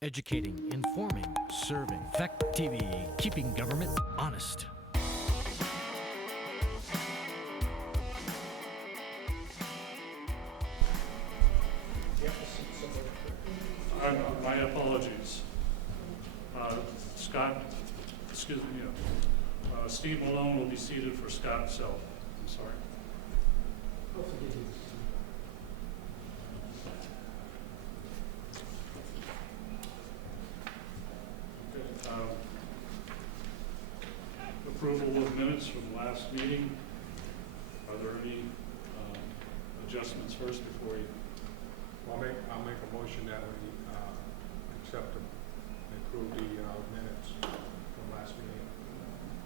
Educating, informing, serving. Fact TV, keeping government honest. My apologies. Scott, excuse me, Steve Malone will be seated for Scott Self. I'm sorry. Approval of minutes from last meeting. Are there any adjustments first before you? I'll make a motion that we accept and approve the minutes from last meeting.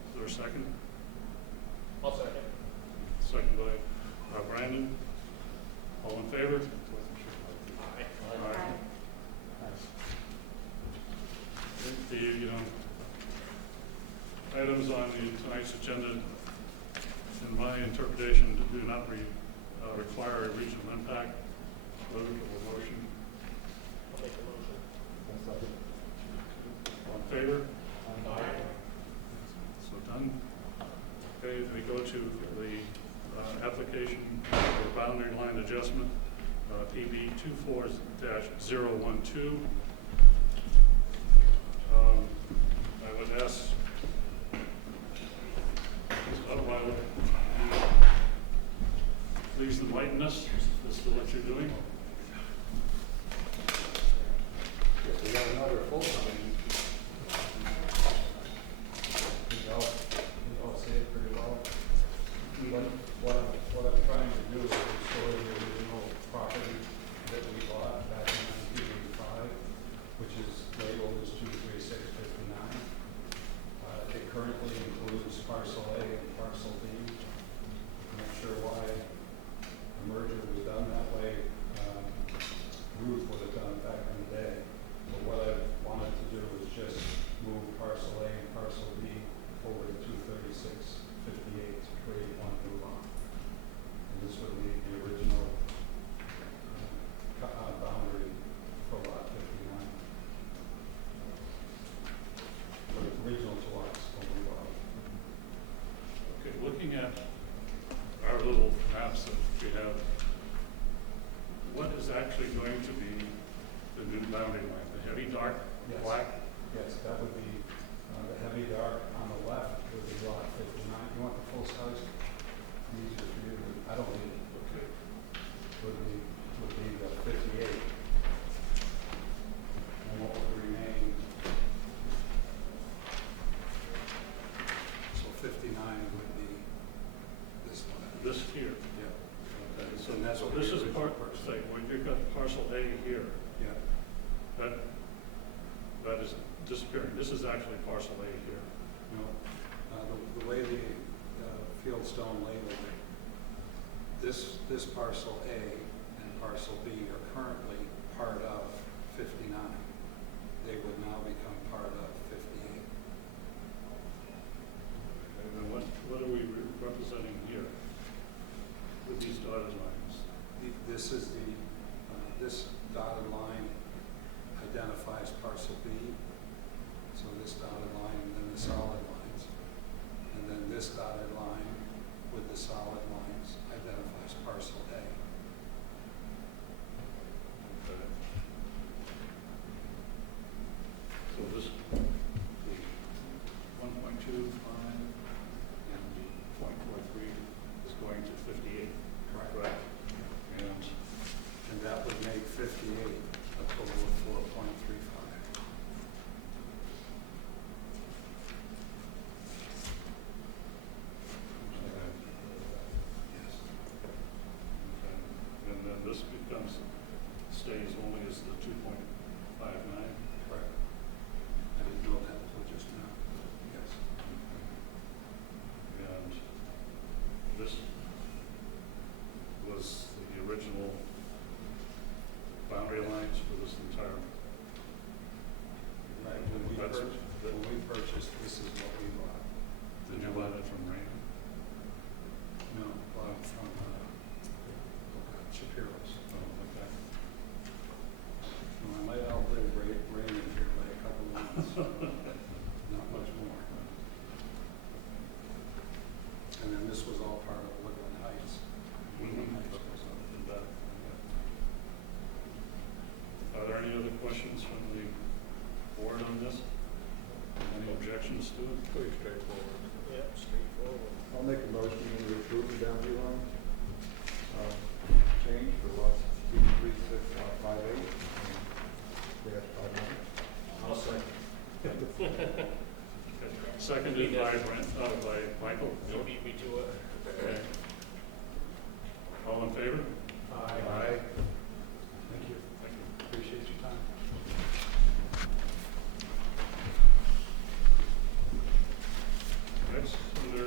Is there a second? I'll second. Second by Brandon. All in favor? Aye. Aye. The items on tonight's agenda, in my interpretation, do not require a regional impact. Vote or motion. I'll make the motion. All in favor? Aye. So done. Okay, we go to the application for boundary line adjustment, PB 24-012. I would ask Ms. Hutwelker, please enlighten us as to what you're doing. Yes, we have another full time. You all say it pretty well. What I'm trying to do is restore the original property that we bought back in 1985, which is labeled as 23659. It currently includes parcel A and parcel B. I'm not sure why the merger was done that way. Ruth would have done it back in the day. But what I wanted to do was just move parcel A and parcel B over to 23658 to create one new lot. And this would leave the original boundary for lot 59. For the original two lots when we bought it. Okay, looking at our little maps that we have, what is actually going to be the new boundary line? The heavy dark Yes. black? Yes, that would be the heavy dark on the left would be lot 59. You want the full size? Easier for you. I don't need it. Okay. Would be the 58. And what would remain? So 59 would be this one. This here. Yeah. Okay, so And that's what this the is original part, parcel. say, when you've got parcel A here, Yeah. that is disappearing. This is actually parcel A here. No, the way the Fieldstone labeled it, this parcel A and parcel B are currently part of 59. They would now become part of 58. And then what are we representing here with these dotted lines? This is this dotted line identifies parcel B. So this dotted line and then the solid lines. And then this dotted line with the solid lines identifies parcel A. Okay. So this, the 1.25 and the 0.43 is going to 58, correct? And that would make 58 a total of 4.35. Yes. Not much more. And then this was all part of Woodland Heights. Woodland Heights goes up and back. Are there any other questions from the board on this? Any objections to it? Pretty straightforward. Yep, straightforward. I'll make a motion to approve the boundary line change for lots 236.58 and dash 59. I'll second. Seconded by Brent, by Michael. You beat me to it. Okay. All in favor? Aye. Thank you. Appreciate your time. Next, under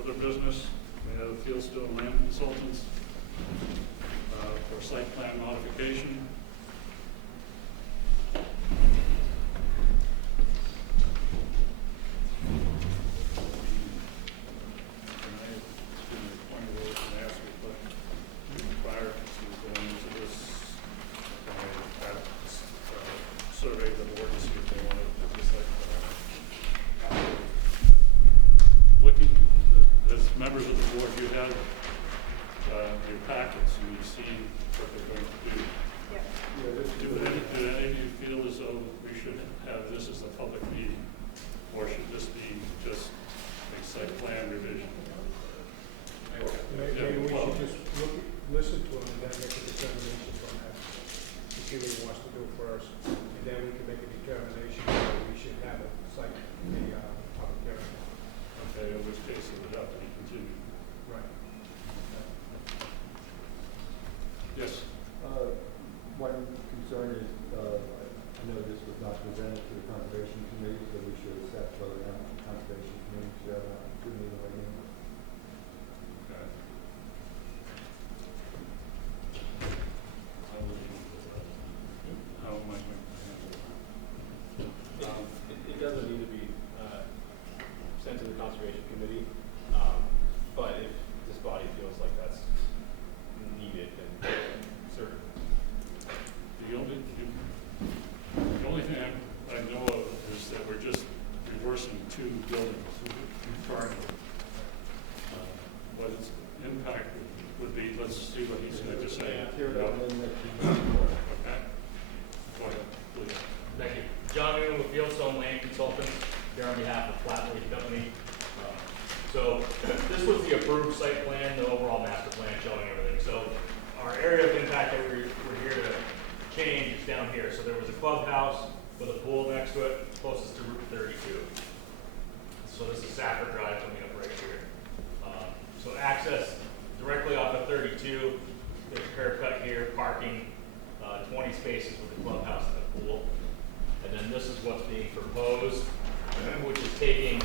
other business, we have Fieldstone Land Consultants for site plan modification. Prior to going into this, survey the board to see if they want to just like looking as members of the board, you have your packets and you've seen what they're going to do. Do any of you feel as though we should have this as a public meeting, or should this be just a site plan revision? Maybe we should just listen to him and then make a determination from that. To see what he wants to do first, and then we can make a determination whether we should have a site, public hearing. Okay, in which case it would have to be continued. Right. Yes. One concern is, I know this was not presented to the Conservation Committee, so we should accept whether or not the Conservation Committee should have an opportunity to weigh in. Okay. How am I going to handle It doesn't need to be sent to the Conservation Committee, but if this body feels like that's needed, then certainly. The only thing I know of is that we're just reversing two buildings currently. What its impact would be, let's see what he's going to say. Here, Okay, and then go ahead, please. Thank you. John Newman with Fieldstone Land Consultants, here on behalf of Flatley Company. So this was the approved site plan, the overall master plan showing everything. So our area of impact that we're here to change is down here. So there was a clubhouse with a pool next to it, closest to Route 32. So this is Safford Drive coming up right here. So access directly off of 32, there's a curb cut here, parking, 20 spaces with the clubhouse and the pool. And then this is what's being proposed, which is keeping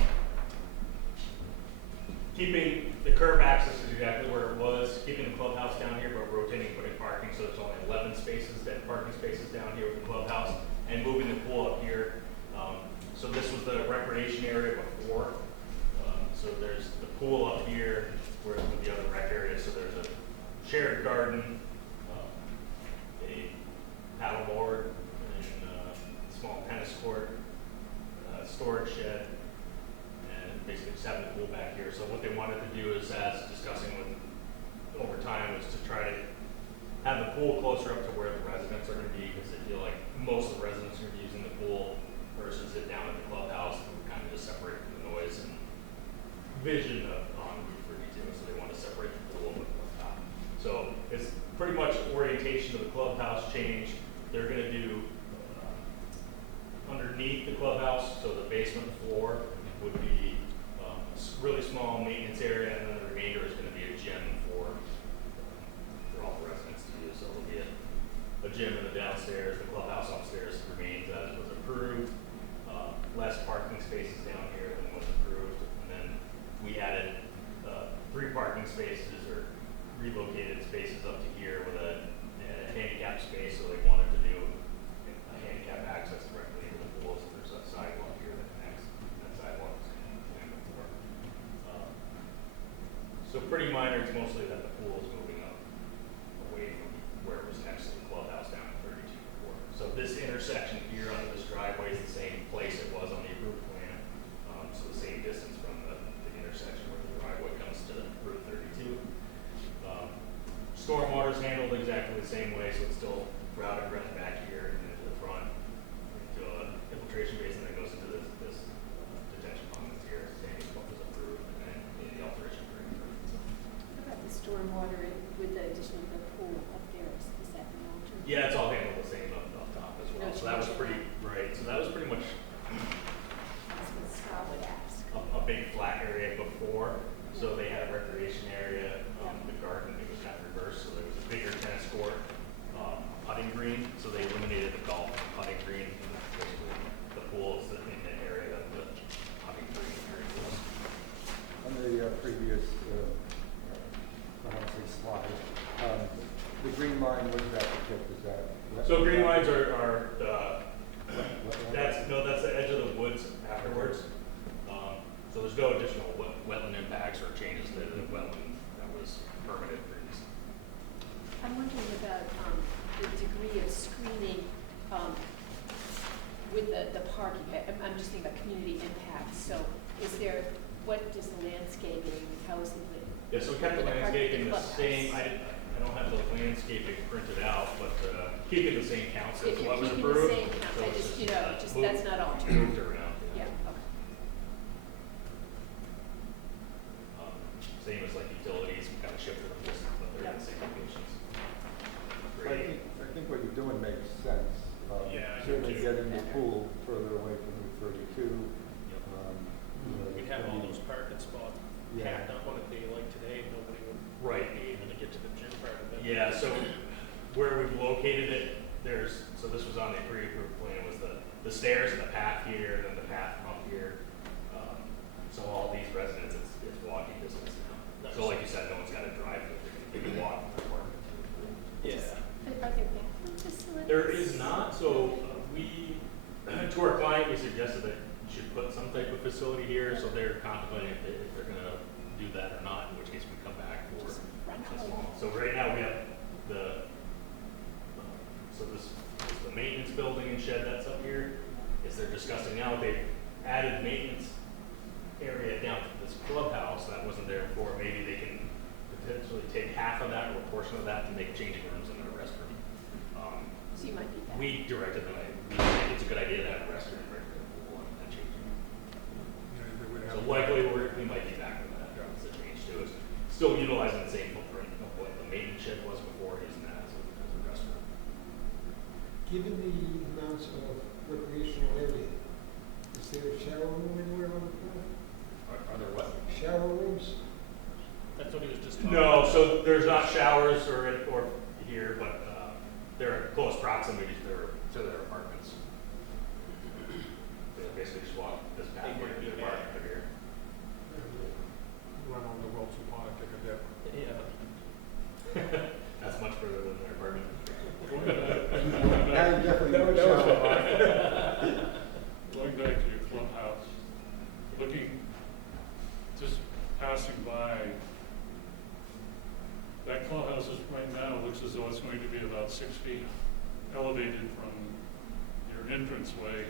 the curb access is exactly where it was, keeping the clubhouse down here, but rotating, putting parking, so there's only 11 spaces, parking spaces down here with the clubhouse, and moving the pool up here. So this was the recreation area before. So there's the pool up here, where with the other rec area, so there's a shared garden, a paddleboard, and a small tennis court, storage shed, and basically just having the pool back here. So what they wanted to do is, as discussing with over time, was to try to have the pool closer up to where the residents are going to be, because they feel like most of the residents are going to be using the pool versus it down at the clubhouse, and kind of just separate the noise and vision on Route 32. So they want to separate the pool and the clubhouse. So it's pretty much orientation of the clubhouse change. They're going to do underneath the clubhouse, so the basement floor would be a really small maintenance area, and then the remainder is going to be a gym for all the residents to use. So there'll be a gym in the downstairs, the clubhouse upstairs remains as was approved. Less parking spaces down here than was approved, and then we added 3 parking spaces or relocated spaces up to here with a handicap space. So they wanted to do a handicap access directly into the pool. So there's a sidewalk here that connects. That sidewalk is connected before. So pretty minor. It's mostly that the pool is moving up away from where it was next to the clubhouse down at 32 before. So this intersection here under the much That's what Scott would ask. a big flat area before, so they had a recreation area, the garden, it was kind of reversed, so there was a bigger tennis court, putting green, so they eliminated the golf and putting green, and that's basically the pool is in the area that the putting green area was. On the previous, I don't want to say slide, the green line, what does that depict? Is that? So green lines are the, wetland? that's the edge of the woods afterwards. So there's no additional wetland impacts or changes to the wetland that was permitted previously. I'm wondering about the degree of screening with the parking. I'm just thinking about community impact. So is there, what does the landscaping, how is it? Yeah, so we kept the landscaping the same. I don't have the landscaping printed out, but keeping the same counts as If you're what was keeping the approved. same count, So I it's just, you know, just moved- that's not altered. Moved around. Yeah, okay. Same as like utilities, we kind of shifted them just, but they're in the same locations. I think what you're doing makes sense. Yeah, I do Certainly too. getting the pool further away from Route 32. We'd have all those parking spots Yeah. packed up on a day like today, nobody would Right. be able to get to the gym part of it. Yeah, so where we've located it, so this was on the pre-approved plan, was the stairs and the path here, and then the path up here. So all these residents, it's walking distance now. So like you said, no one's got to drive, they can walk from the apartment to the pool. Yeah. Are there bathroom facilities? There is not, so to our client, we suggested that you should put some type of facility here, so they're contemplating if they're gonna do that or not, in which case we come back for Just rental. this one. So right now, we have so this is the maintenance building and shed that's up here, is they're discussing now, they've added maintenance area down to this clubhouse that wasn't there before, maybe they can potentially take half of that or a portion of that to make changing rooms in their restroom. So you might be back. We directed them, we think it's a good idea to have a restroom right there, pool and changing room. So likely we might be back with that, it's a change to it. Still utilizing the same footprint of what the maintenance shed was before, using that as a restroom. Given the amounts of recreational area, is there a shower room anywhere on the planet? Are there what? Shower rooms? That's what he was just talking No, about. so there's not showers or here, but they're close proximity to their apartments. They basically just walk this path They here might to be their back. apartment over here. Run on the Wilson Pond, take a dip. Yeah. That's much further than their apartment. Now you definitely need a shower. Going back to your clubhouse, just passing by, that clubhouse is right now, looks as though it's going to be about 6 feet elevated from your entranceway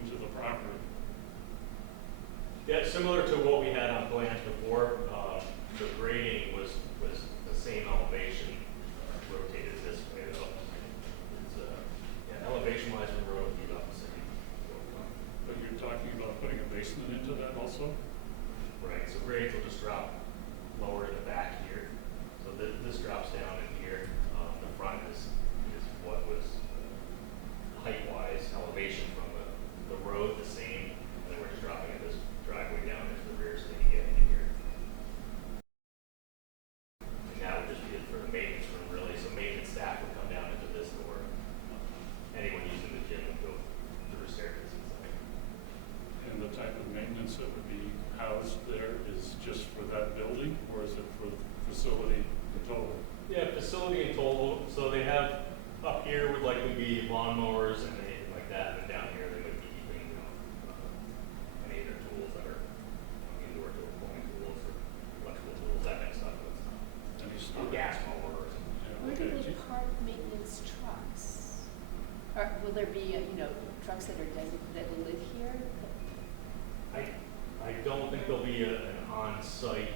into the property. Yeah, similar to what we had on plans before, the grading was the same elevation, rotated this way though. It's, elevation wise from the road, you about the same. But you're talking about putting a basement into that also? Right, so grades will just drop lower in the back here. So this drops down in here. The front is what was height-wise elevation from the road the same, and then we're just dropping this driveway down into the rear so they can get in here. And that would just be it for the maintenance room really, so maintenance staff would come down into this door. Anyone using the gym would go through a staircase inside. And the type of maintenance that would be housed there is just for that building, or is it for the facility in total? Yeah, facility in total, so they have, up here would likely be lawnmowers and anything like that, and then down here they would be keeping, any of their tools that are indoor tool, pulling tools or electrical tools, that kind of stuff. Any It's storage? gas mower or something. Yeah, Where do okay. they park maintenance trucks? Or will there be, trucks that will live here? I don't think there'll be an on-site,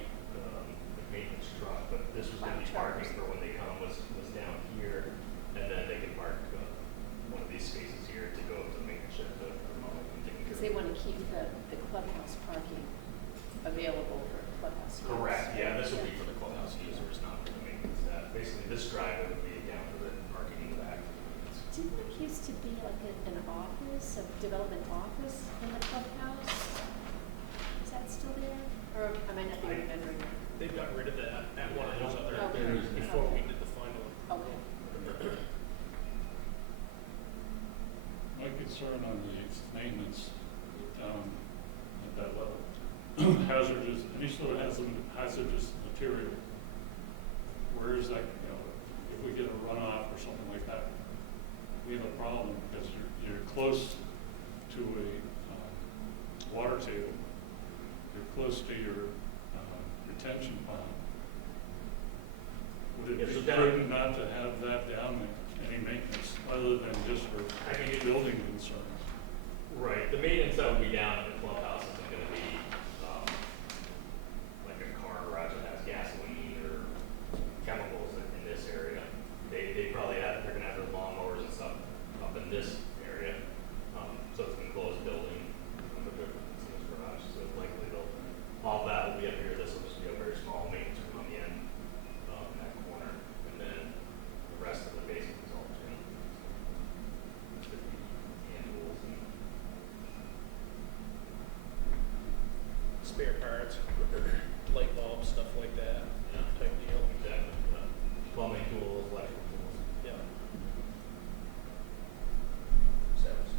maintenance truck, but this was gonna be parking for when they come was down here, and then they can park, one of these spaces here to go to the maintenance shed to remote and take care Because of they it. want to keep the clubhouse parking available for clubhouse use. Correct, yeah, this will be for the clubhouse users, not for the maintenance staff. Basically, this driveway would be down for the parking in the back. Didn't you used to be like an office, a development office in the clubhouse. Is that still there? Or am I not remembering that? They got rid of that at one of those other, Okay. before we did the final. Okay. My concern on the maintenance down at that level, hazardous, any sort of hazardous material, where is that, you know, if we get a runoff or something like that, we have a problem because you're close to a water table, you're close to your retention pond. Would it Yeah, so be down- prudent not to have that down there, any maintenance, other than just for building concerns? Right, the maintenance that would be down at the clubhouse isn't gonna be, like a car garage that has gasoline or chemicals in this area. They probably have, they're gonna have their lawnmowers and stuff up in this area. So it's an enclosed building, no different than this garage, so likely they'll, all that will be up here, this will just be a very small maintenance room on the end, in that corner, and then the rest of the basement is all gym. Handles and Spare parts, light bulbs, stuff like that, Yeah. type deal. exactly, plumbing tools, electrical tools. Yeah. Sounds.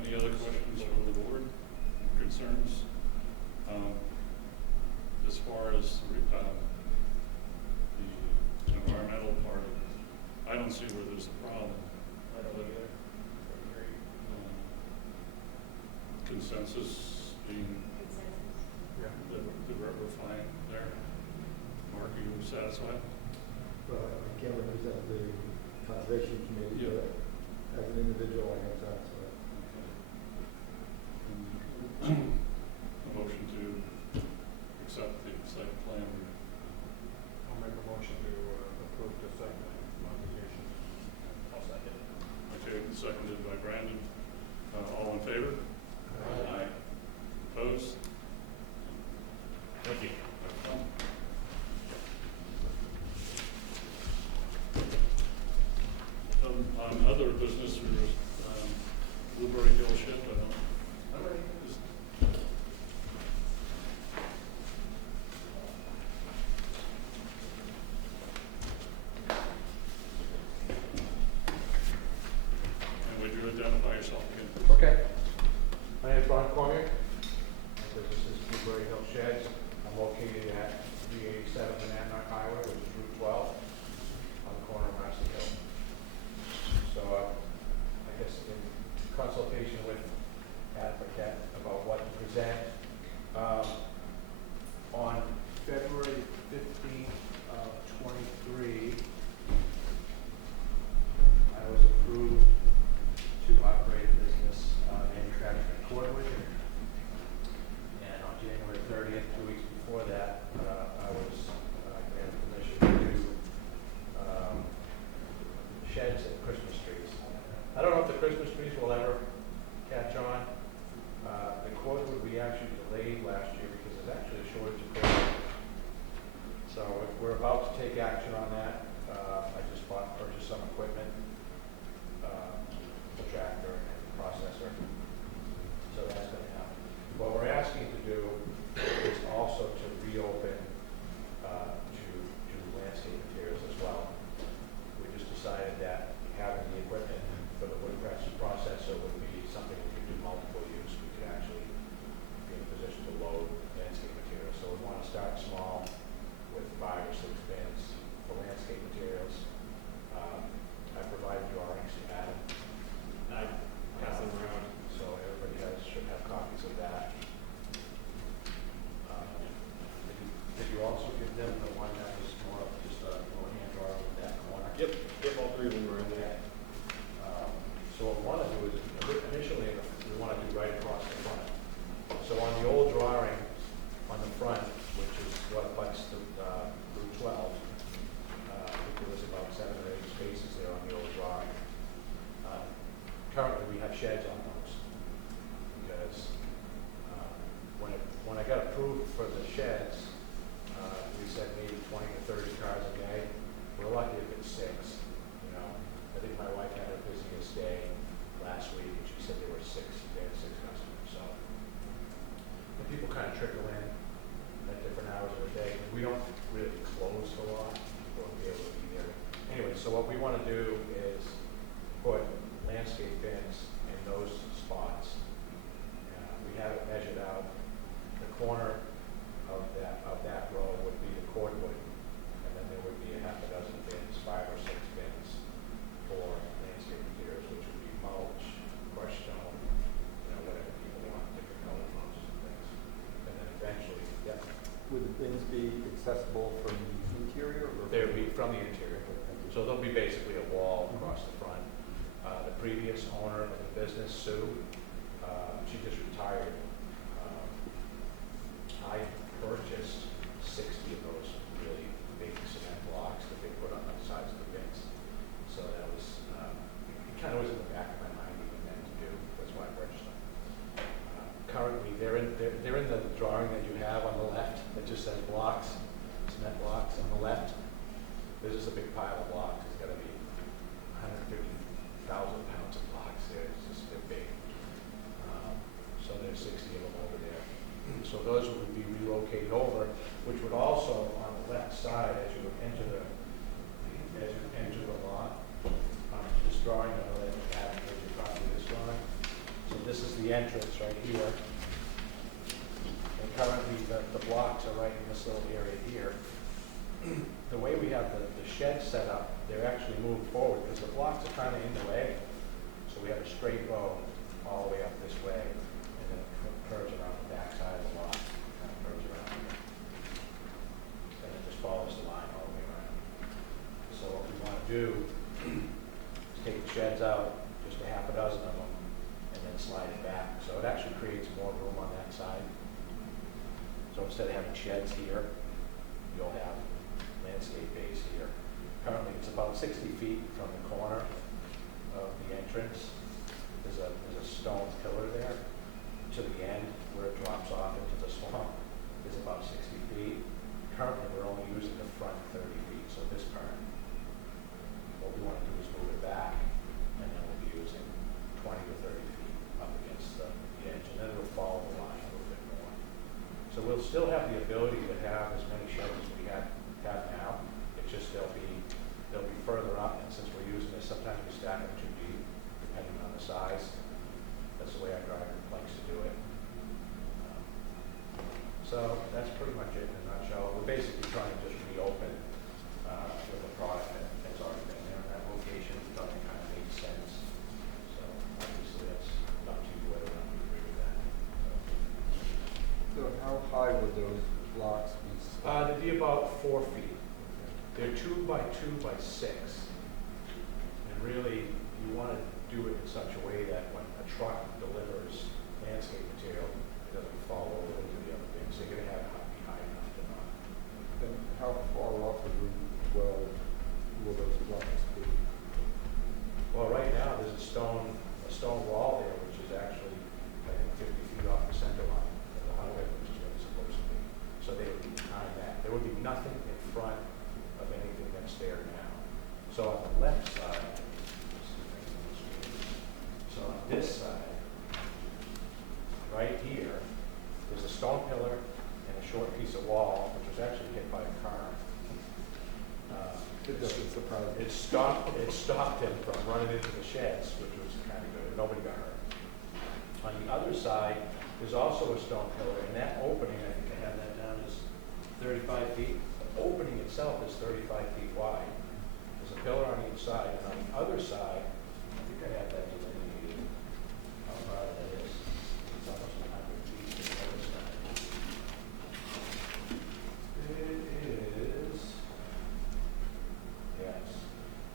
Any other questions from the board, concerns? As far as the environmental part of it, I don't see where there's a problem. I don't either. I agree. Consensus being Yeah. that we're fine there. Mark, are you satisfied? Well, I can't represent the conservation committee, Yeah. but as an individual, I am satisfied. A motion to accept the site plan. I'll make a motion to approve the site plan modification. I'll second. Okay, seconded by Brandon. All in favor? Aye. Opposed? Thank you. Have fun. On other business, there's Blueberry Hill Ship, I don't. Just- And would you identify yourself again? Okay. My name is Ron Cormier. My business is Blueberry Hill Sheds. I'm located at 387 Monadnock Highway, which is Route 12, on the corner of Massey Hill. So, I guess in consultation with applicant about what to present, on February 15th of 23, I was approved to operate a business manufacturing cordwood. And on January 30th, 2 weeks before that, I was granted permission to do sheds and Christmas trees. I don't know if the Christmas trees will ever catch on. The cordwood we actually delayed last year because there's actually a shortage of cordwood. So we're about to take action on that. I just purchased some equipment, the tractor and processor. So that's going to happen. What we're asking to do is also to reopen to landscape materials as well. We just decided that having the equipment for the wood press processor would be something we could do multiple use. We could actually be in a position to load landscape materials. So we want to start small with 5 or 6 bins for landscape materials. I provided drawings to Adam. I pass them around. So everybody should have copies of that. Did you also give them the one that was more of just a little hand drawing with that corner? Yep, all three of them were in there. So what we want to do is, initially, we want to do right across the front. So on the old drawing, on the front, which is what abuts the Route 12, I think there was about 7 or 8 spaces there on the old drawing. Currently, we have sheds on those, because when I got approved for the sheds, we said maybe 20 to 30 cars a day. We're lucky if it's 6, you know. I think my wife had her busiest day previous owner of the business, Sue. She just retired. I purchased 60 of those really big cement blocks that they put on the sides of the bins. So that was, it kind of was in the back of my mind even then to do. That's why I purchased them. Currently, they're in the drawing that you have on the left that just says blocks, cement blocks on the left. There's just a big pile of blocks. It's got to be 150,000 pounds of blocks there. It's just, they're big. So there's 60 of them over there. So those would be relocated over, which would also, on the left side, as you enter the lot, this drawing, I know that you have a copy of this drawing. So this is the entrance right here. And currently, the blocks are right in this little area here. The way we have the shed set up, they're actually moved forward because the blocks are kind of in the way. So we have a straight row all the way up this way, and then it curves around the back side of the lot, kind of curves around here. And it just follows the line all the way around. So what we want to do is take the sheds out, just a half a dozen of them, and then slide it back. So it actually creates more room on that side. So instead of having sheds here, you'll have landscape base here. Currently, it's about 60 feet from the corner of the entrance. There's a stone pillar there. To the end, where it drops off into the swamp, is about 60 feet. Currently, we're only using the front 30 feet, so this part. What we want to do is move it back, and then we'll be using 20 to 30 feet up against the edge, and then it'll follow the line a little bit more. So we'll still have the ability to have as many sheds as we have now. It's just they'll be further up, and since we're using this, sometimes we stack them too deep, depending on the size. That's the way our driver likes to do it. So that's pretty much it in a nutshell. We're basically trying to just reopen with a product that has already been there in that location. We thought it kind of made sense. So obviously that's up to you whether or not you agree with that. So how high would those blocks be? They'd be about 4 feet. They're 2 by 2 by 6. And really, you want to do it in such a way that when a truck delivers landscape material, it doesn't fall over into the other bins. They're going to have to be high enough to not. And how far off of Route 12 will those blocks be? Well, right now, there's a stone wall there, which is actually, I think, 50 feet off the center line of the highway, which is what it's supposed to be. So they would be behind that. There would be nothing in front of anything that's there now. So on the left side, so on this side, right here, there's a stone pillar and a short piece of wall, which was actually hit by a car. It doesn't surprise me. It stopped him from running into the sheds, which was kind of good. Nobody got hurt. On the other side, there's also a stone pillar, and that opening, I think I have that down, is 35 feet. The opening itself is 35 feet wide. There's a pillar on each side, and on the other side, I think I have that delineated. How far that is? It's almost 100 feet to the other side. It is, yes.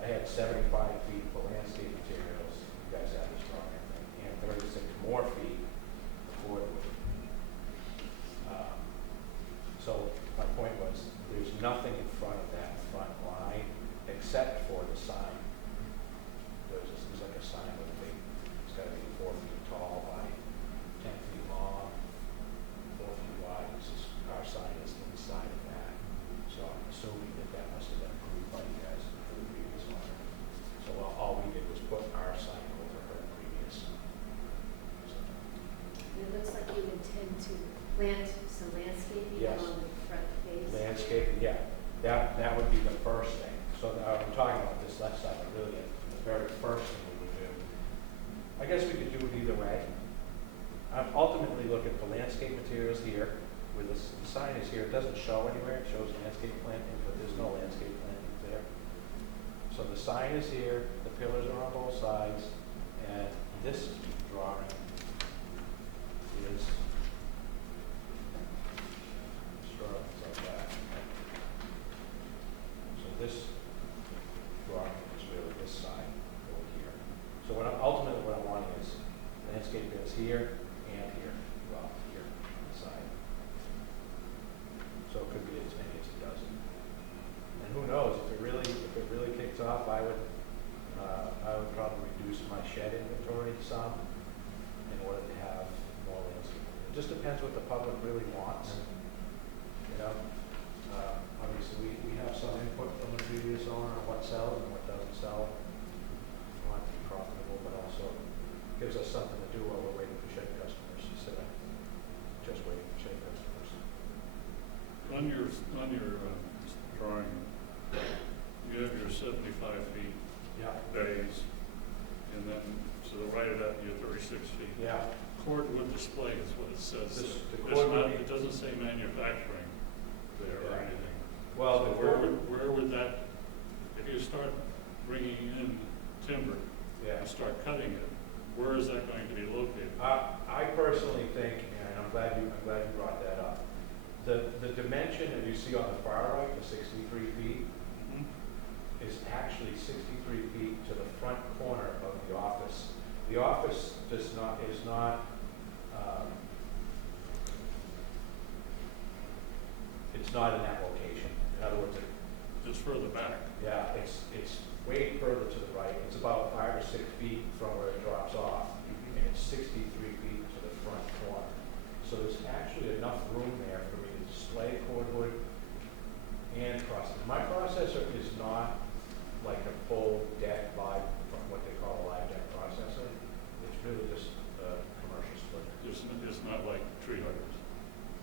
I had 75 feet for landscape materials. You guys have this drawing, I think, and 36 more feet for wood. So my point was, there's nothing in front of that front line except for the sign. There's like a sign with a big, it's got to be 4 feet tall by 10 feet long, 4 feet wide. Our sign is inside of that. So I'm assuming that must have been approved by you guys for the previous owner. So all we did was put our sign over her previous. So, It looks like you intend to plant some landscaping Yes. along the front face. landscaping, yeah, that would be the first thing. So I'm talking about this left side, but really the very first thing we would do. I guess we could do it either way. I'm ultimately looking for landscape materials here, where the sign is here. It doesn't show anywhere. It shows landscape planting, but there's no landscape planting there. So the sign is here. The pillars are on both sides, and this drawing is drawings like that. So this drawing is really this side over here. So what I'm ultimately here and here, well, here on the side. So it could be as many as a dozen. And who knows, if it really kicks off, I would probably reduce my shed inventory some in order to have more landscape. It just depends what the public really wants, you know? Obviously, we have some input from the previous owner on what sells and what doesn't sell. We want to be profitable, but also gives us something to do while we're waiting for shed customers instead of just waiting for shed customers. On your drawing, you have your 75 feet Yeah. bays, and then to the right of that, you're 36 feet. Yeah. Cordwood display is what it says. This- the It's cordwood- not, it doesn't say manufacturing there or Yeah. anything. Well, So the where would that, if you start bringing in timber Yeah. and start cutting it, where is that going to be located? I personally think, and I'm glad you brought that up. The dimension that you see on the far right, the 63 feet, Mhm. is actually 63 feet to the front corner of the office. The office is not, it's not in that location. In other words, Just further back. yeah, it's way further to the right. It's about 5 or 6 feet from where it drops off, and it's 63 feet to the front corner. So there's actually enough room there for me to display cordwood and process. My processor is not like a full deck live, what they call a live deck processor. It's really just a commercial splitter. It's not like tree huggers.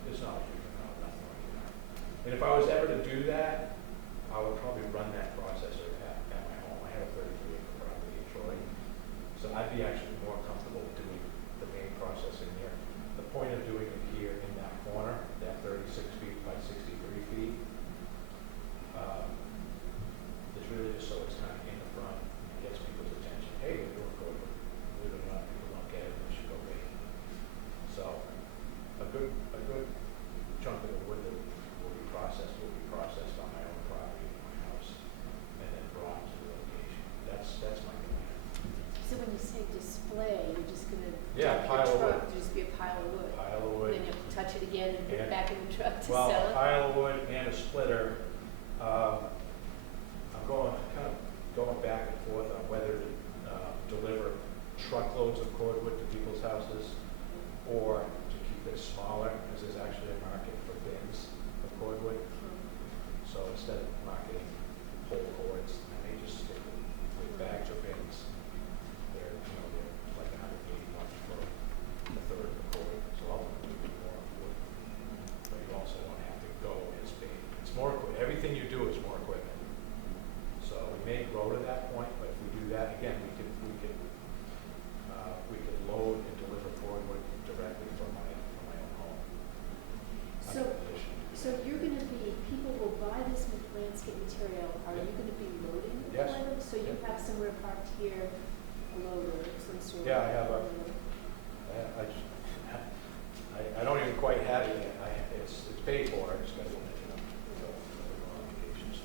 It's not a treatment, no, nothing like that. And if I was ever to do that, I would probably run that processor at my home. I have a 33-acre property in Troy, so I'd be actually more comfortable doing the main processing here. The point of doing it here in that corner, that 36 feet by 63 feet, is really just so it's kind of in the front, and gets people's attention. Hey, we're doing good. Believe it or not, people don't get it, they should go wait. So, a good chunk of the wood that will be processed on my own property, in my house, and then brought to the location. That's my plan. So when you say display, you're just gonna Yeah, dump pile your of truck, wood. there'll just be a pile of wood. Pile of wood. Then you have to touch it again and put it And- back in the truck to Well, sell it. pile of wood and a splitter. I'm going back and forth on whether to deliver truckloads of cordwood to people's houses or to keep it smaller, because there's actually a market for bins of cordwood. So instead of marketing whole cords, I may just stick with bags or bins. They're like 180 bucks for a third of the cord, so I'll do more wood. But you also don't have to go as big. It's more, everything you do is more equipment. So we may grow to that point, but if we do that, again, we could load and deliver cordwood directly from my own home. So- So you're gonna be, people will buy this landscape material, are you gonna be loading it Yes. for them? So you have somewhere parked here, a loader of some sort? Yeah, I have a- I don't even quite have it yet. It's paid for, I just gotta, obligations.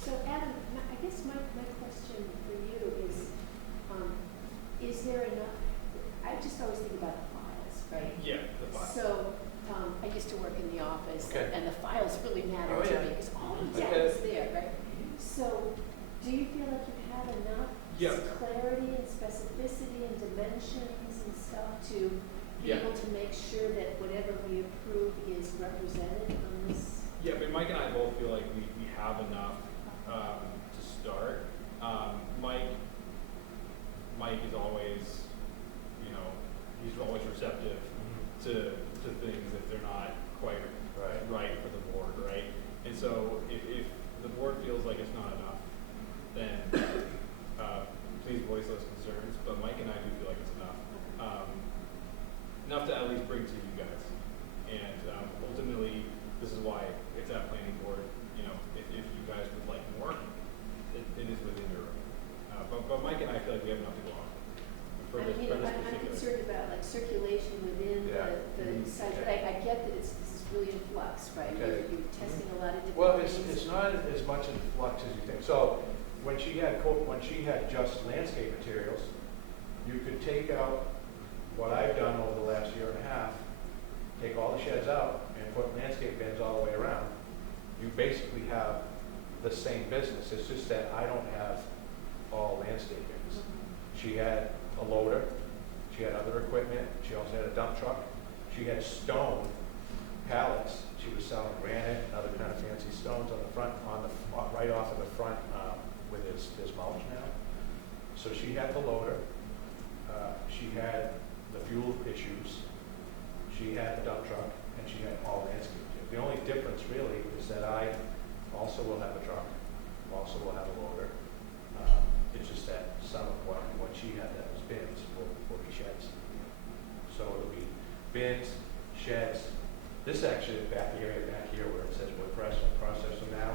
So Adam, I guess my question for you is there enough, I just always think about the files, right? Yeah, the file. So, I used to work in the office, Okay. and the files really matter Oh, to yeah. me, because all the Okay. data's there, right? So, do you feel like you have enough Yeah. clarity and specificity and dimensions and stuff to be Yeah. able to make sure that whatever we approve is represented on this? Yeah, but Mike and I both feel like we have enough to start. Mike is always, he's always receptive to things if they're not quite right for the board, right? And so if the board feels like it's not enough, then please voice those concerns. But Mike and I do feel like it's enough. Enough to at least bring to you guys. And ultimately, this is why it's at planning board. If you guys would like more, it is within your room. But Mike and I feel like we have enough to go on. For I this, mean, for this I'm particular. concerned about like circulation within Yeah. the site, but I get that this is really in flux, right? Okay. You're testing a lot of different Well, things. it's not as much in flux as you think. So when she had just landscape materials, you could take out what I've done over the last year and a half, take all the sheds out and put landscape bins all the way around, you basically have the same business. It's just that I don't have all landscape bins. She had a loader, she had other equipment, she also had a dump truck, she had stone pallets. She was selling granite and other kind of fancy stones on the front, right off of the front, where there's mulch now. So she had the loader, she had the fuel issues, she had the dump truck, and she had all landscape. The only difference really is that I also will have a truck, also will have a loader. It's just that some of what she had that was bins will be sheds. So it'll be bins, sheds. This actually area back here where it says wood processor now.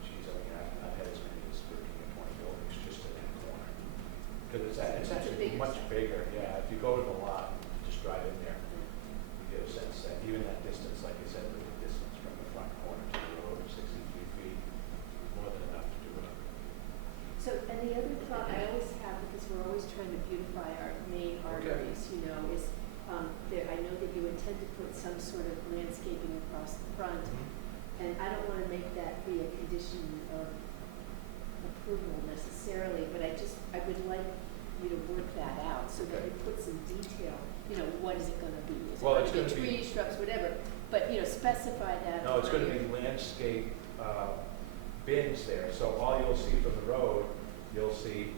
Geez, I mean, I've had as many as 15 or 20 buildings just in that corner. Because it's actually much bigger. Yeah, if you go to the lot, just drive in there. You get a sense that even that distance, like I said, the distance from the front corner to the road, 63 feet, more than enough to do it. So, and the other thought I always have, because we're always trying to beautify our main arteries, you know, is I know that you intend to put some sort of landscaping across the front, and I don't want to make that be a condition of approval necessarily, but I would like you to work that out so that you put some detail, you know, what is it going to be? Is Well, it it's going to gonna be trees, shrubs, whatever, but, you know, specify that. No, it's going to be landscape bins there. So all you'll see from the road, you'll see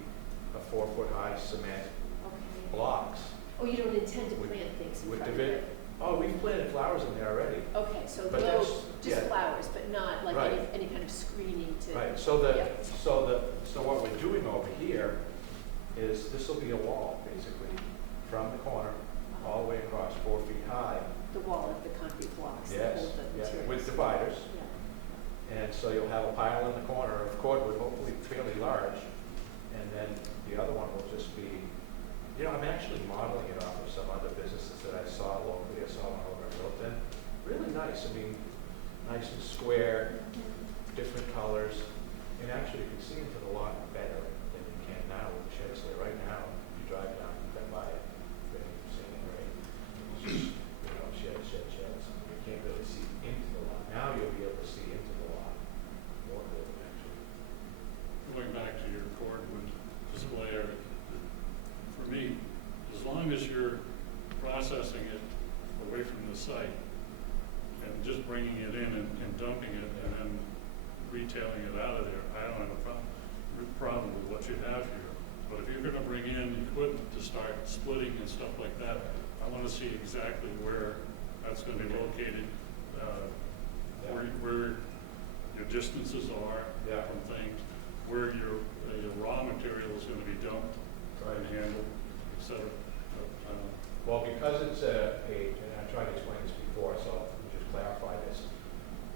a 4-foot-high cement Okay. blocks. Oh, you don't intend to With- plant things in with front of divi- it? Oh, we've planted flowers in there already. Okay, so But those, that's- just yeah. flowers, but not like Right. any kind of screening to. Right, so Yeah. so what we're doing over here is, this will be a wall, basically, from the corner all the way across, 4 feet high. The wall of the concrete blocks that Yes, hold the yeah, materials. with dividers. Yeah. And so you'll have a pile in the corner of cordwood, hopefully fairly large, and then the other one will just be, you know, I'm actually modeling it off of some other businesses that I saw locally. I saw one over in Wilton. Really nice, I mean, nice and square, different colors, and actually you can see into the lot better than you can now with the sheds there. Right now, you drive down, you can buy it, you can see it, right? It's just, you know, sheds. You can't really see into the lot. Now you'll be able to see into the lot more clearly, actually. Going back to your cordwood display area, for me, as long as you're processing it away from the site and just bringing it in and dumping it and then retailing it out of there, I don't have a problem with what you have here. But if you're going to bring in equipment to start splitting and stuff like that, I want to see exactly where that's going to be located, where your distances are from things, where your raw material is going to be dumped and handled, et cetera. Well, because it's and I tried to explain this before, so let me just clarify this.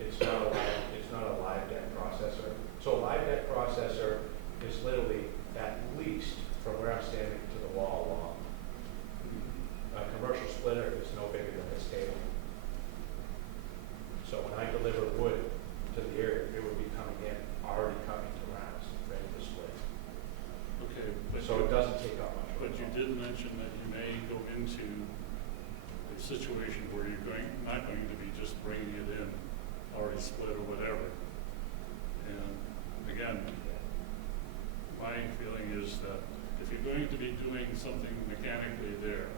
It's not a live deck processor. So a live deck processor is literally at least from where I'm standing to the wall long. A commercial splitter is no bigger than this table. So when I deliver wood to the area, it would be coming in, already coming to rounds, ready to split. Okay, but So it doesn't take up much. But you did mention that you may go into a situation where you're not going to be just bringing it in already split or whatever. And again, my feeling is that if you're going to be doing something mechanically there,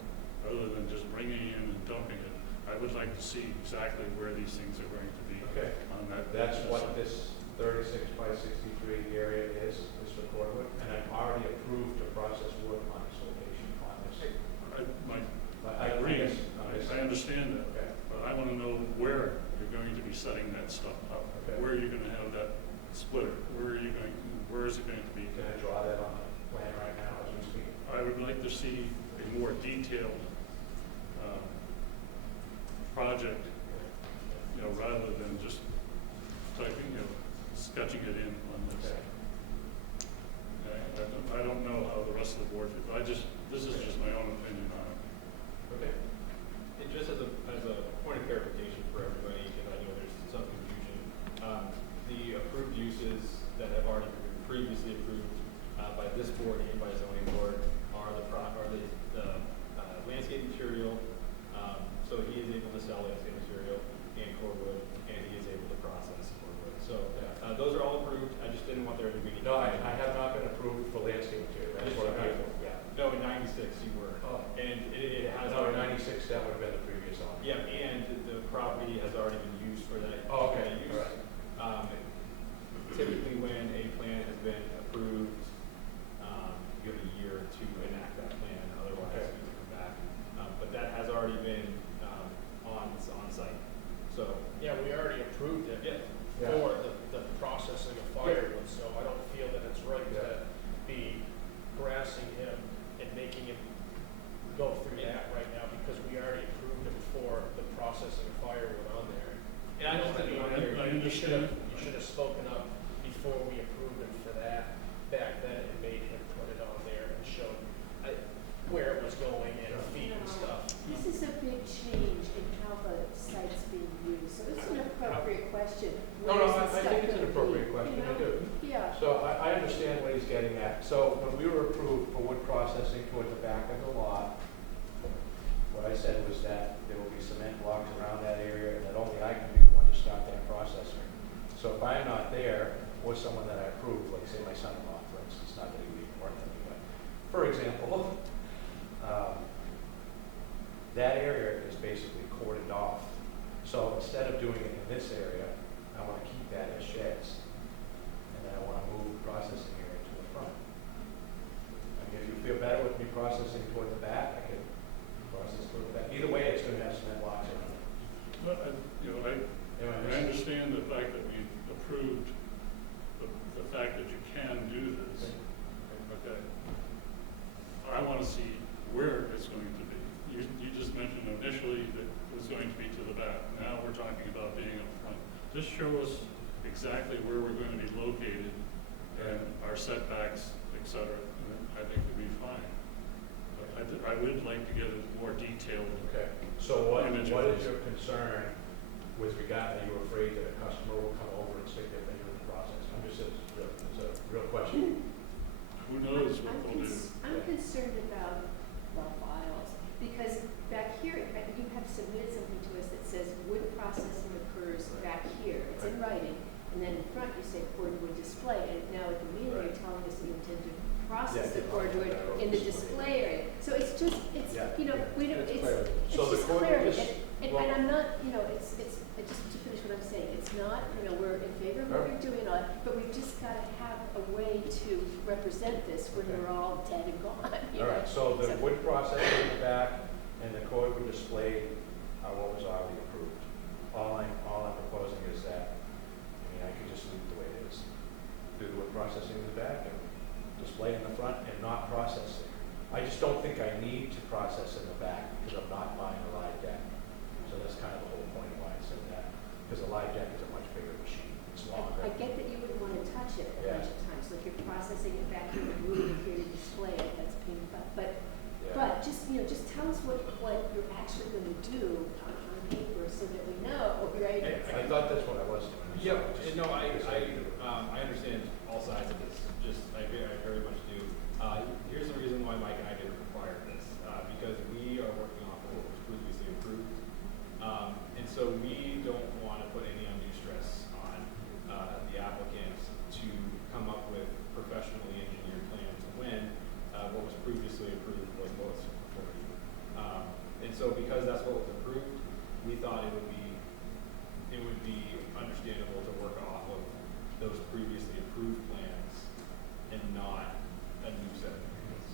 other than just bringing in and dumping it, I would like to see exactly where these things are going to be Okay. on that. That's what this 36 by 63 area is for cordwood, and I've already approved to process wood on this location on this. I agree. Yes, I understand that. Okay. But I want to know where you're going to be setting that stuff up. Okay. Where are you going to have that splitter? Where is it going to be? Can I draw that on the plan right now as we speak? I would like to see a more detailed project, you know, rather than just typing, you know, sketching it in on this. Okay. I don't know how the rest of the board feels. This is just my own opinion on it. Okay. And just as a point of clarification for everybody, because I know there's some confusion, the approved uses that have already been previously approved by this board and by zoning board are the understand what he's getting at. So when we were approved for wood processing toward the back of the lot, what I said was that there will be cement blocks around that area and that only I can be the one to start that processing. So if I'm not there, or someone that I approve, like say my son-in-law, for instance, not that he would even work with me, but for example, that area is basically cordoned off. So instead of doing it in this area, I want to keep that as sheds. And then I want to move the processing area to the front. I mean, if you feel better with me processing toward the back, I can process toward the back. Either way, it's going to have cement blocks around it. But, I understand the fact that we approved the fact that you can do this. Okay. I want to see where it's going to be. You just mentioned initially that it was going to be to the back. Now we're talking about being up front. Just show us exactly where we're going to be located and our setbacks, et cetera. I think it'd be fine. But I would like to get a more detailed. Okay. So what image is of this. your concern with regard, are you afraid that a customer will come over and stick their finger in the process? I'm just, it's a real question. Who knows what they'll do? I'm concerned about the files, because back here, you have submitted something to us that says wood processing occurs back here. It's in writing, and then in front you say cordwood display, and now at the meeting you're telling us you intend to process the cordwood in the display area. So it's just, you know, we don't, it's So the just cordwood clarity. And I'm not, you know, it's just to finish what I'm saying, it's not, you know, we're in favor of what you're doing, and all that, but we've just got to have a way to represent this when we're all dead and gone. All right, so the wood processing in the back and the cordwood display are what was already approved. All I'm proposing is that, I mean, I could just leave it the way it is. Do the wood processing in the back and display in the front and not processing. I just don't think I need to process in the back because I'm not buying a live deck. So that's kind of the whole point of why I said that. Because a live deck is a much bigger machine. It's longer. I get that you would want to touch it a bunch of times, like you're processing it back here and moving it here to display it, that's painful. But just, you know, just tell us what you're actually going to do on paper so that we know, right? I thought that's what I was doing. Yeah, no, I understand all sides of this, I very much do. Here's the reason why Mike and I didn't require this, because we are working off of what was previously approved. And so we don't want to put any undue stress on the applicants to come up with professionally engineered plans when what was previously approved was what's before you. And so because that's what was approved, we thought it would be understandable to work off of those previously approved plans and not a new set of plans.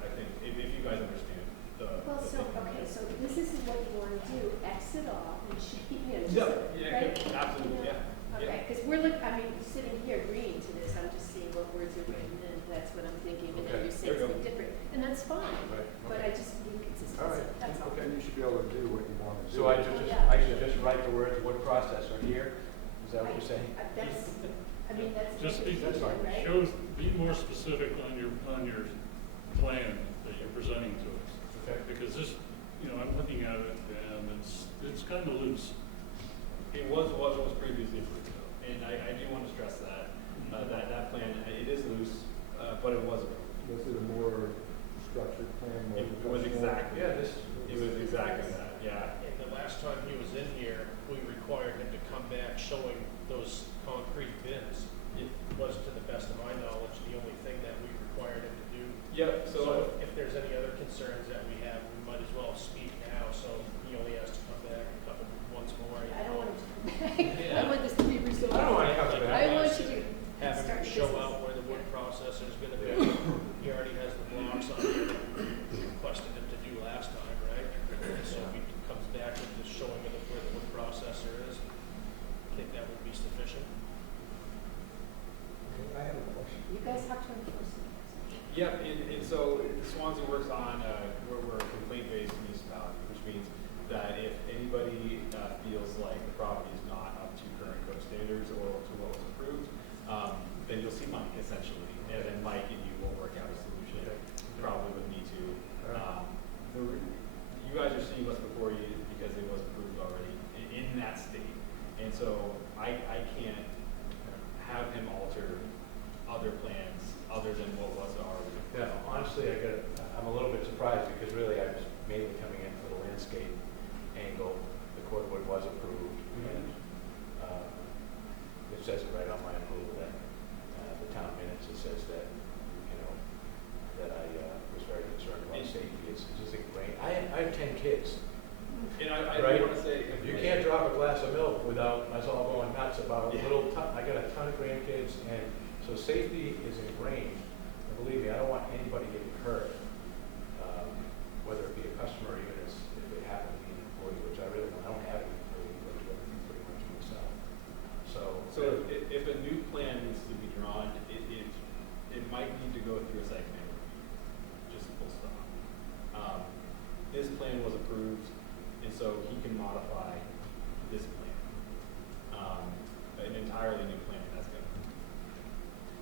I think if you guys understand the Okay, so this isn't what you want to do, exit off and right? Absolutely, yeah. Okay, because I mean, sitting here agreeing to this, I'm just seeing what words are written, and that's what I'm thinking, and then you say something different, and that's fine. But I just need consistency. All right, That's all. okay, you should be able to do what you want to do. So I should just write the words wood processor here? Is that what you're saying? That's Just a be, right? be more specific on your plan that you're presenting to us. Okay. Because this, you know, I'm looking at it and it's kind of loose. It was what was previously approved, though. And I do want to stress that, that plan, it is loose, but it was approved. This is a more structured plan. more It was exactly, Yeah, it was exactly that, yeah. And the last time he was in here, we required him to come back showing those concrete bins. It was, to the best of my knowledge, the only thing that we required him to do. Yep, So if there's any other concerns that we have, we might as well speak now, so he only has to come back once more. I don't want him to come back. I want this to be resolved. I don't want to come back. I want you to Have start him show business. out where the wood processor is gonna be. He already has the blocks on there that we requested him to do last time, right? So if he comes back with just showing of where the wood processor is, I think that would be sufficient. I have a question. You guys have to enforce it. Yep, and so Swanzey works on, we're surprised because really I was mainly coming in for the landscape angle. The cordwood was approved, and it says it right on my approval that the town minutes, it says that, you know, that I was very concerned about safety. It's just ingrained. I have 10 kids. And I Right? want to say, You can't drop a glass of milk without us all going nuts about I got a ton of grandkids, and so safety is ingrained. And believe me, I don't want anybody getting hurt, whether it be a customer or even if it happened to be an employee, which I really don't. I don't have any employees, I do everything pretty much myself. so if a new plan needs to be drawn, it might need to go through a site plan review, just full stop. This plan was approved, and so he can modify this plan. An entirely new plan, that's going to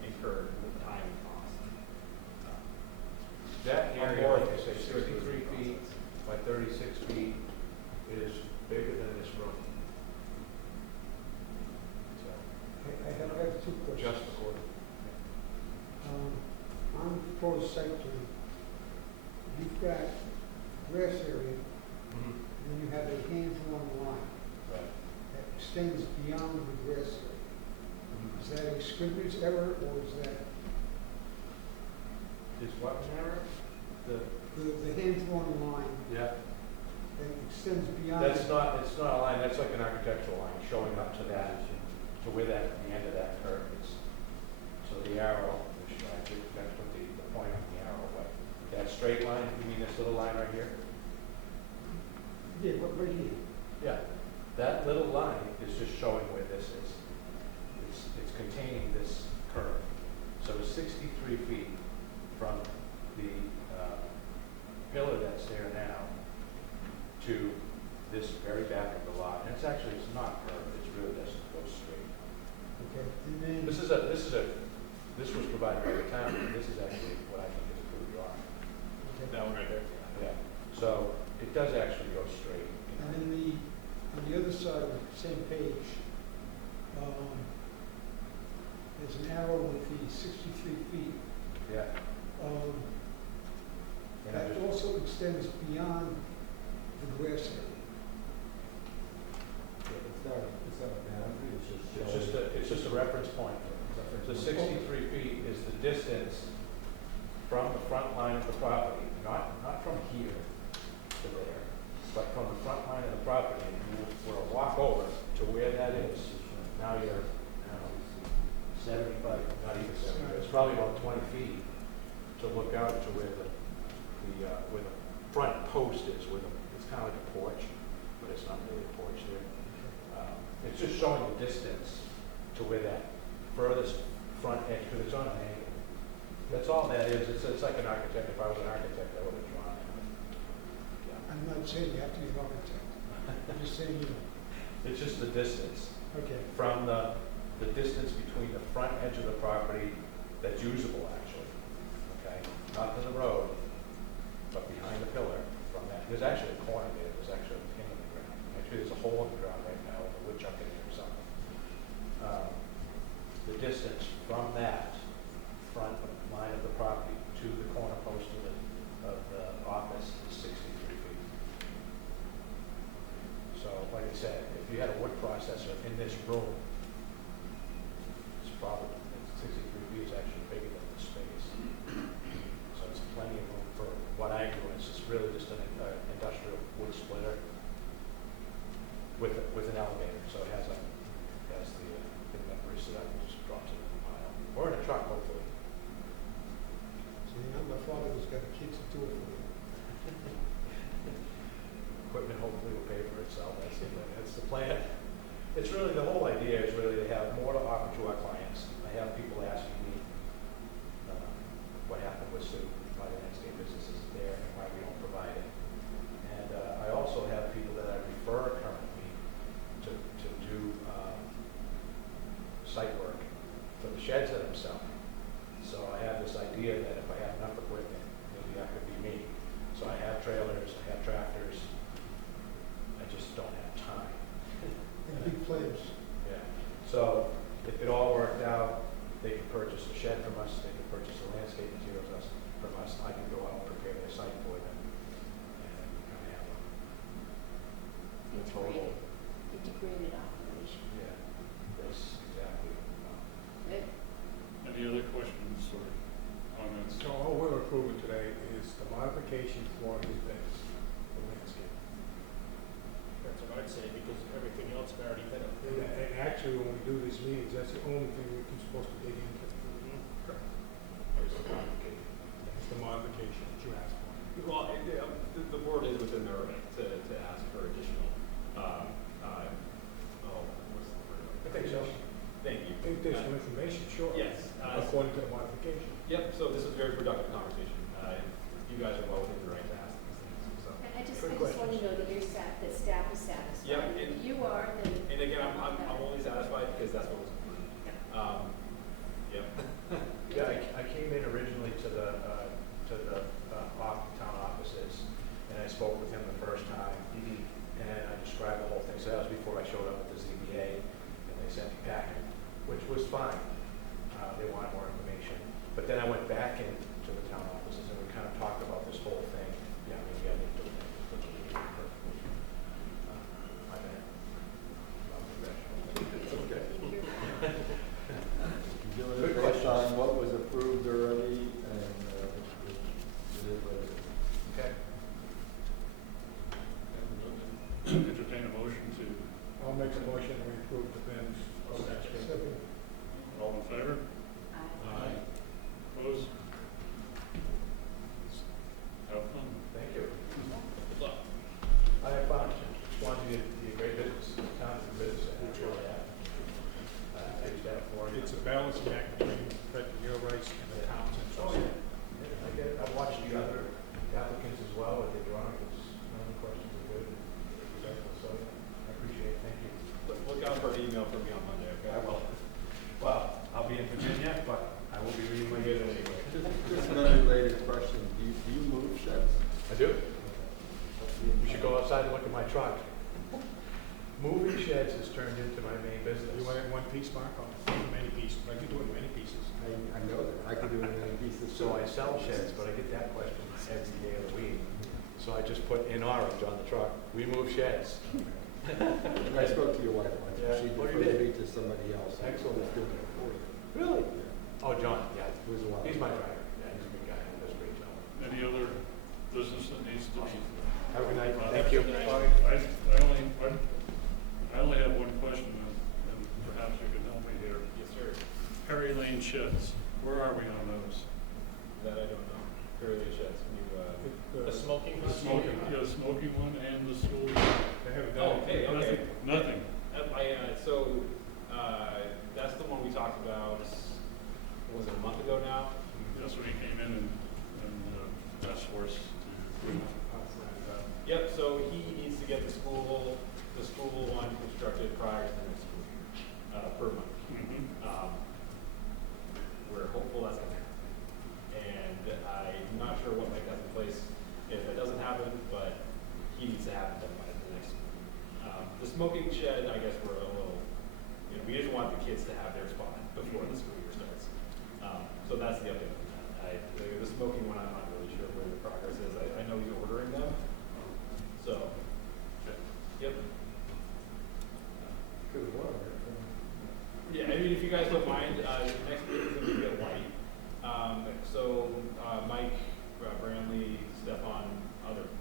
incur time and cost. That I'm area, more like I say, strictly 63 feet process. by 36 feet is bigger than this room. So, I have two questions. just the quarter. On the proposed site plan, you've got grass area, and then you have a hand-drawn line Right. that extends beyond the grass area. Is that a scrivener's error, or is that Is what an error? the hand-drawn line Yeah. that extends beyond? It's not a line, that's like an architectural line showing up to that, to where that, the end of that curve is. So the arrow, which I think that's what the point of the arrow, but that straight line, you mean this little line right here? Yeah, right here. Yeah. That little line is just showing where this is. It's containing this curve. So it's 63 feet from the pillar that's there now to this very back of the lot. And it's not curved, it's really just goes straight. Okay, and then. This was provided by the town, and this is actually what I think is a good drawing. Okay. That one right there. Yeah. So it does actually go straight. And then on the other side of the same page, there's an arrow with the 63 feet. Yeah. And I That just- also extends beyond the grass area. It's not a boundary, it's just showing. It's just a reference point. The 63 feet is the distance from the front line of the property, not from here to there, but from the front line of the property. And you will walk over to where that is. Now you're, I don't know, 75, not even 70, it's probably about 20 feet to look out to where the front post is, it's kind of like a porch, but it's not really a porch there. It's just showing the distance to where that furthest front edge, because it's on an angle. That's all that is. It's like an architect. If I was an architect, I would have drawn it. Yeah. I'm not saying you have to be an architect. I'm just saying, It's just the distance okay. from the distance between the front edge of the property that's usable, actually. Okay, not to the road, but behind the pillar. From that, there's actually a corner there. There's actually a pin in the ground. Actually, there's a hole in the ground right now with a woodchuck in it or something. The distance from that front line of the property to the corner post of the office is 63 feet. So, like I said, if you had a wood processor in this room, it's probably, 63 feet is actually bigger than the space. So it's plenty of room for what I do. It's just really just an industrial wood splitter with an elevator. So it has the thing that brings it up and just drops it in the pile. Or in a truck, hopefully. So you're not my father who's got the kids to do it for you. Equipment hopefully will pay for itself. That's the plan. It's really, the whole idea is really to have more to offer to our clients. I have people asking me what happened with Sue, why the landscape business isn't there, and why we don't provide it. And I also have people that I refer currently to do site work for the sheds that I'm selling. So I have this idea that if I have enough equipment, maybe that could be me, modification for his beds, the landscape. That's what I'd say, because everything else had already been approved. And actually, when we do these meetings, that's the only thing we're supposed to dig into. It's the modification that you asked for. Well, the board is within their right to ask for additional, what's the word? Information. Thank you. Additional information, sure. Yes. According to the modification. Yep, so this is a very productive conversation. You guys are well within the right to ask these things, so. And I just Good want to questions. know that your staff, that staff is satisfied. Yeah, If and- you are, then. And again, I'm only satisfied because that's what was approved. Yep. Yeah, I came in originally to the town offices, and I spoke with him the first time, and I described the whole thing. So that was before I showed up at the ZBA, and they sent me packing, which was fine. They wanted more information. But then I went back into the town offices, and we kind of talked about this whole thing. Yeah, I mean, we got into it. My bad. It's okay. You're doing Good it based questions. on what was approved already, and it is what it is. Okay. Entertain a motion to, I'll make a motion to approve the beds. all in favor? I- Opposed? Have fun. Thank you. Good luck. I have fun. Swanzey did a great business. The town is a business. And that's really that. I use that for you. It's a balancing act between protecting your rights and the town's Oh, interests. yeah. I get it. I've watched the other applicants as well, what they're drawing, because none of the questions are good. So I appreciate it. Thank you. Look out for an email from me on Monday, okay? I will. Well, I'll be in Virginia, but I will be reading my mail anyway. Just an unrelated question, do you move sheds? I do. You should go outside and look at my truck. Moving sheds has turned into my main business. You want it in one piece, Mark, or many pieces? I can do it in many pieces. I know that, I could do it in any pieces. So I sell sheds, but I get that question every day of the week. So I just put in orange on the truck, we move sheds. And I spoke to your wife once, Yeah. she Oh, you referred did? me to somebody else. Excellent. Who's doing it for you. Really? Yeah. Oh, John, yeah. Who's a while. He's my driver. Yeah, he's a good guy. He does a great job. Any other business that needs to be? Have a good night. Well, Thank you. I only have one question, and perhaps you could help me here. Yes, sir. Perry Lane sheds, where are we on those? That I don't know. Fairly sheds, The smoking. The smoking, yeah, the smoking one and the school. They haven't done okay, it. okay. Nothing. That's the one we talked about, was it a month ago now? That's when he came in and asked for us to. Yep, so he needs to get the school one constructed prior to the next school year, per month. We're hopeful that's gonna happen. And I'm not sure what Mike has in place if that doesn't happen, but he needs to have it done by the next school year. The smoking shed, I guess we're a little, we just want the kids to have their spot before the school year starts. So that's the update on that. The smoking one, I'm not really sure where the progress is. I know he's ordering them. So, yep. Good one, right? Yeah, I mean, if you guys don't mind, next meeting is going to be a bit light. Mike, Brantley, Stefan,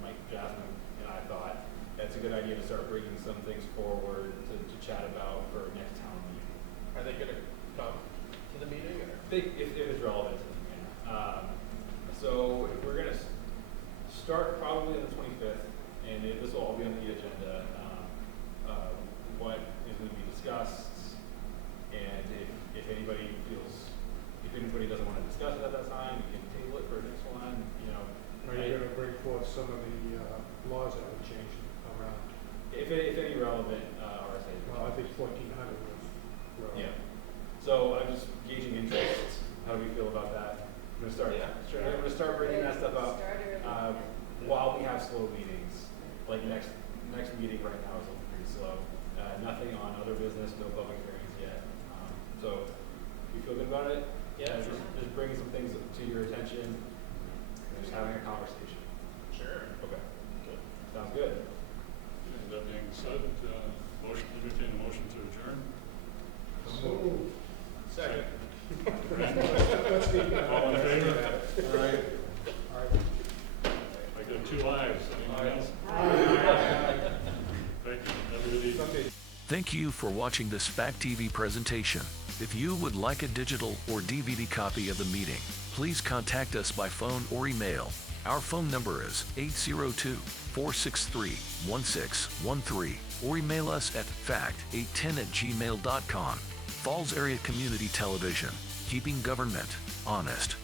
Mike, Jasmine, and I thought that's a good idea to start bringing some things forward to chat about for next town meeting. Are they gonna come to the meeting, or? If it's relevant to them, yeah. So we're going to start probably on the 25th, and this will all be on the agenda. What is going to be discussed, and if anybody doesn't want to discuss it at that time, we can table it for the next one. Are you gonna bring forth some of the laws that would change around? If any relevant RSAs. Well, I think 1400 was. Yeah. So I'm just gauging interest. How do we feel about that? I'm gonna start. Yeah, sure. I'm gonna start bringing that stuff up Start early. while we have slow meetings. Like next meeting right now is looking pretty slow. Nothing on other business, no public hearings yet. So you feel good about it? Yeah, sure. Just bringing some things to your attention and just having a conversation. Sure. Okay. Good. Sounds good. And that being said, entertain a motion to adjourn. Second. Let's keep it. All in favor? All right. All right. two ayes. Anyone else? Thank you. Have a good evening. Thank you for watching this Fact TV presentation. If you would like a digital or DVD copy of the meeting, please contact us by phone or email. Our phone number is 802-463-1613 or email us at fact810@gmail.com. Falls Area Community Television, keeping government honest.